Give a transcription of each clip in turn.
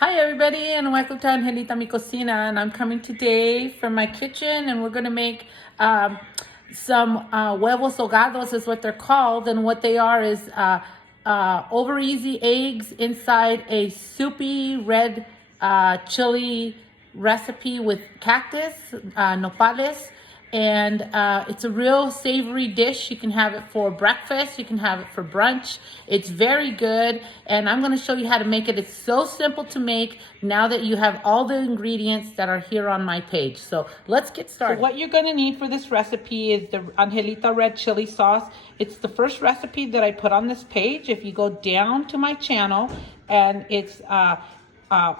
Hi everybody and welcome to Angelita Mi Cocina, and I'm coming today from my kitchen and we're going to make some huevos ahogados is what they're called, and what they are is over easy eggs inside a soupy red chili recipe with cactus, nopales, and it's a real savory dish. You can have it for breakfast, you can have it for brunch. It's very good, and I'm going to show you how to make it. It's so simple to make now that you have all the ingredients that are here on my page. So let's get started. So what you're going to need for this recipe is the Angelita red chili sauce. It's the first recipe that I put on this page. If you go down to my channel, and it's the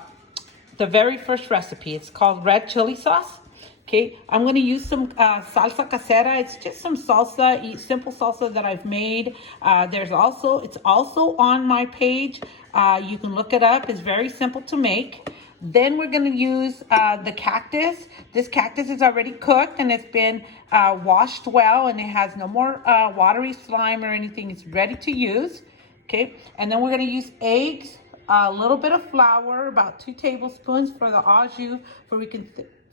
very first recipe, it's called red chili sauce. Okay, I'm going to use some salsa casera. It's just some salsa, simple salsa that I've made. It's also on my page. You can look it up. It's very simple to make. Then we're going to use the cactus. This cactus is already cooked and it's been washed well, and it has no more watery slime or anything. It's ready to use. Okay, and then we're going to use eggs, a little bit of flour, about 2 tablespoons for the au jus, for we can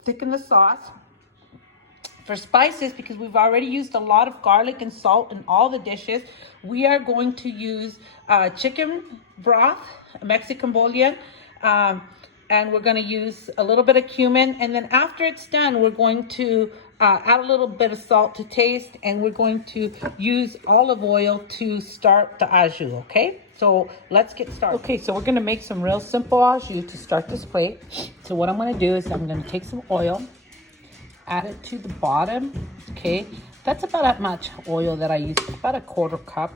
thicken the sauce. For spices, because we've already used a lot of garlic and salt in all the dishes, we are going to use chicken broth, Mexican bouillon, and we're going to use a little bit of cumin. And then after it's done, we're going to add a little bit of salt to taste, and we're going to use olive oil to start the au jus, okay? So let's get started. Okay, so we're going to make some real simple au jus to start this plate. So what I'm going to do is I'm going to take some oil, add it to the bottom, okay? That's about that much oil that I use, about a 1/4 cup,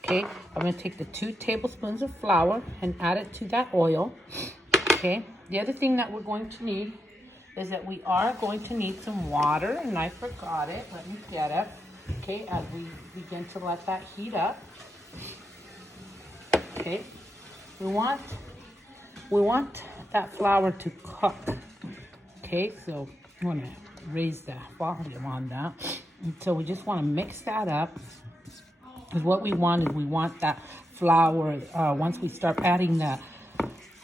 okay? I'm going to take the 2 tablespoons of flour and add it to that oil, okay? The other thing that we're going to need is that we are going to need some water, and I forgot it. Let me get it, okay? As we begin to let that heat up. Okay, we want that flour to cook. Okay, so I'm gonna raise the volume on that. And so we just want to mix that up. Because what we want is we want that flour, once we start adding the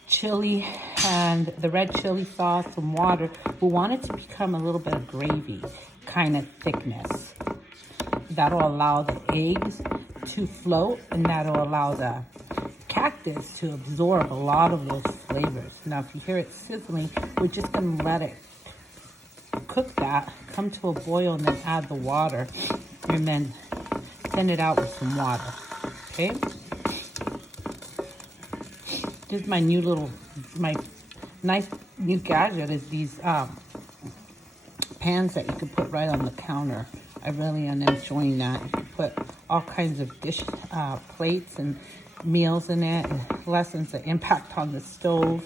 chili and the red chili sauce and water, we want it to become a little bit of gravy kind of thickness. That'll allow the eggs to float, and that'll allow the cactus to absorb a lot of those flavors. Now, if you hear it sizzling, we're just going to let it cook that, come to a boil, and then add the water, and then thin it out with some water. Okay? This is my nice new gadget is these pans that you can put right on the counter. I really am enjoying that. You can put all kinds of dish plates and meals in it, and lessens the impact on the stove.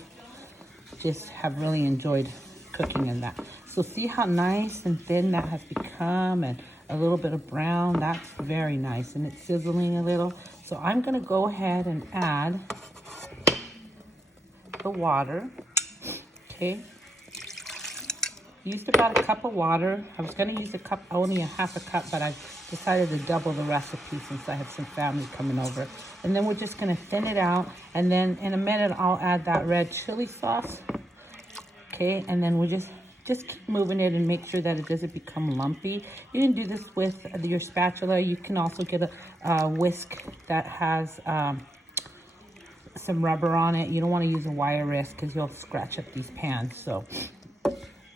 Just have really enjoyed cooking in that. So see how nice and thin that has become, and a little bit of brown. That's very nice, and it's sizzling a little. So I'm going to go ahead and add the water. Okay, used about a cup of water. I was going to use only a 1/2 cup, but I decided to double the recipe since I had some family coming over. And then we're just going to thin it out, and then in a minute I'll add that red chili sauce. Okay, and then we just keep moving it and make sure that it doesn't become lumpy. You can do this with your spatula. You can also get a whisk that has some rubber on it. You don't want to use a wire whisk because you'll scratch up these pans. So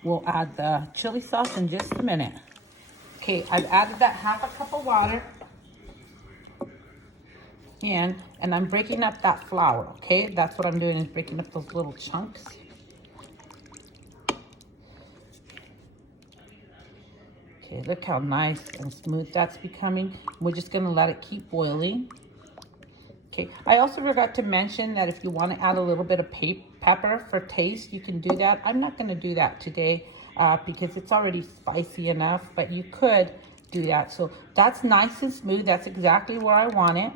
we'll add the chili sauce in just a minute. Okay, I've added that 1/2 cup of water, and I'm breaking up that flour, okay? That's what I'm doing, is breaking up those little chunks. Okay, look how nice and smooth that's becoming. We're just gonna let it keep boiling. Okay, I also forgot to mention that if you want to add a little bit of pepper for taste, you can do that. I'm not going to do that today because it's already spicy enough, but you could do that. So that's nice and smooth. That's exactly where I want it.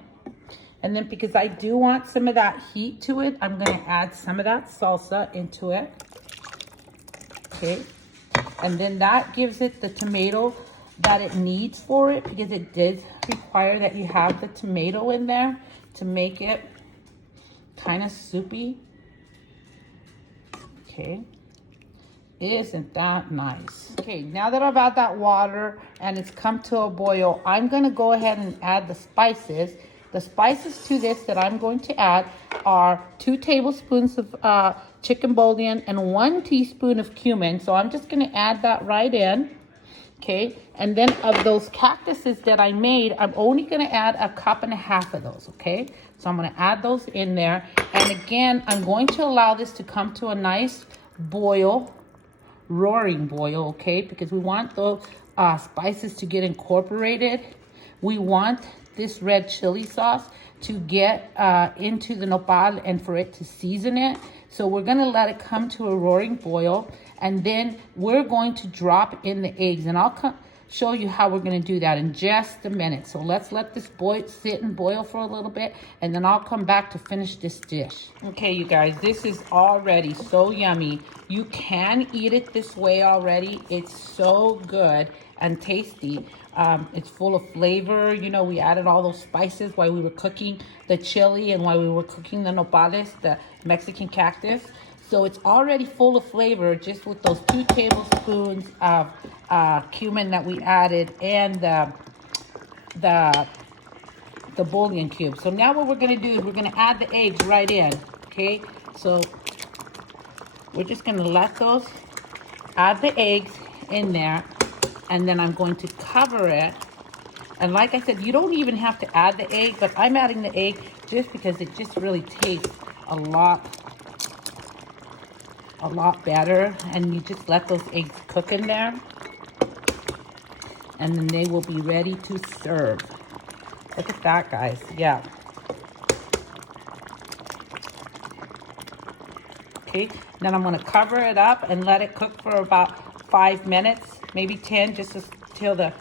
And then because I do want some of that heat to it, I'm going to add some of that salsa into it. Okay, and then that gives it the tomato that it needs for it, because it did require that you have the tomato in there to make it kind of soupy. Okay. Isn't that nice? Okay, now that I've added that water and it's come to a boil, I'm gonna go ahead and add the spices. The spices to this that I'm going to add are 2 tablespoons of chicken bouillon and 1 teaspoon of cumin. So I'm just gonna add that right in. Okay, and then of those cactuses that I made, I'm only gonna add 1.5 cups of those, okay? So I'm gonna add those in there. And again, I'm going to allow this to come to a nice boil, roaring boil, okay? Because we want those spices to get incorporated. We want this red chili sauce to get into the nopal and for it to season it. So we're gonna let it come to a roaring boil, and then we're going to drop in the eggs, and I'll show you how we're gonna do that in just a minute. So let's let this sit and boil for a little bit, and then I'll come back to finish this dish. Okay, you guys, this is already so yummy. You can eat it this way already. It's so good and tasty. It's full of flavor. You know, we added all those spices while we were cooking the chili and while we were cooking the nopales, the Mexican cactus. So it's already full of flavor just with those 2 tablespoons of cumin that we added and the bouillon cube. So now what we're gonna do is we're gonna add the eggs right in, okay? So we're just gonna let those, add the eggs in there, and then I'm going to cover it. And like I said, you don't even have to add the egg, but I'm adding the egg just because it just really tastes a lot better. And you just let those eggs cook in there, and then they will be ready to serve. Look at that, guys. Yeah. Okay, then I'm gonna cover it up and let it cook for about 5 minutes, maybe 10, just until the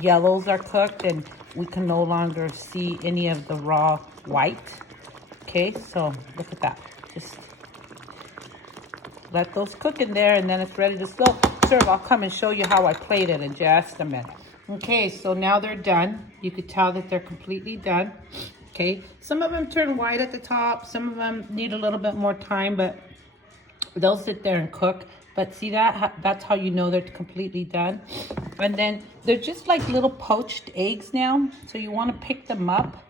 yellows are cooked and we can no longer see any of the raw white. Okay, so look at that. Just let those cook in there, and then it's ready to serve. I'll come and show you how I plate it in just a minute. Okay, so now they're done. You could tell that they're completely done. Okay, some of them turn white at the top, some of them need a little bit more time, but they'll sit there and cook. But see that's how you know they're completely done. And then they're just like little poached eggs now. So you want to pick them up,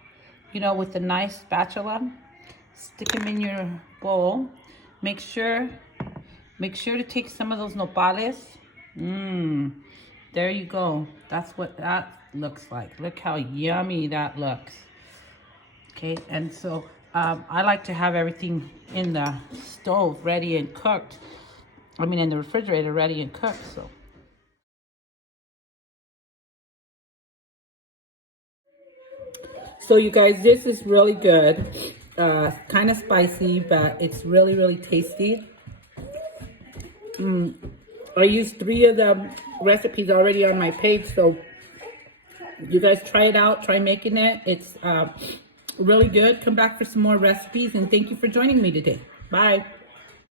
you know, with a nice spatula. Stick them in your bowl. Make sure to take some of those nopales. There you go. That's what that looks like. Look how yummy that looks. Okay, and so I like to have everything in the stove ready and cooked. I mean, in the refrigerator ready and cooked, so. So you guys, this is really good. Kind of spicy, but it's really, really tasty. I used 3 of the recipes already on my page, so you guys try it out, try making it. It's really good. Come back for some more recipes, and thank you for joining me today. Bye.